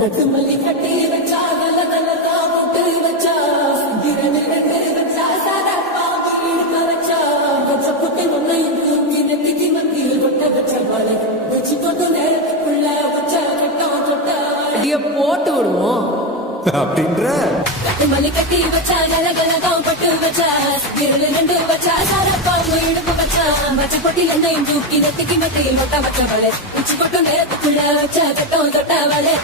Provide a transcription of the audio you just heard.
நட்டு மல்லி கட்டி வச்சா நல்ல நல்லதா போட்டு வச்சா இரண்டு ரெண்டு வச்சா சாரப்பா வீடுக்க வச்சா வச்ச புட்டி ஒன்னையும் தூக்கி நெத்திக்கு மத்தியில் கொட்ட வச்ச வாழை வச்சு கொண்டு நேரத்துக்குள்ள வச்ச கட்டம் தொட்ட அடிய போட்டு விடுவோம் அப்படின்ற கட்டு மல்லி கட்டி வச்சா கலகலதான் பட்டு வச்சா இரண்டு ரெண்டு வச்சா சாரப்பா வீடுக்க வச்சா வச்ச பொட்டி எண்ணையும் தூக்கி நெத்திக்கு மத்தியில் கொட்ட வச்ச வாழை வச்சு கொண்டு நேரத்துக்குள்ள வச்ச கட்டம் தொட்ட வாழை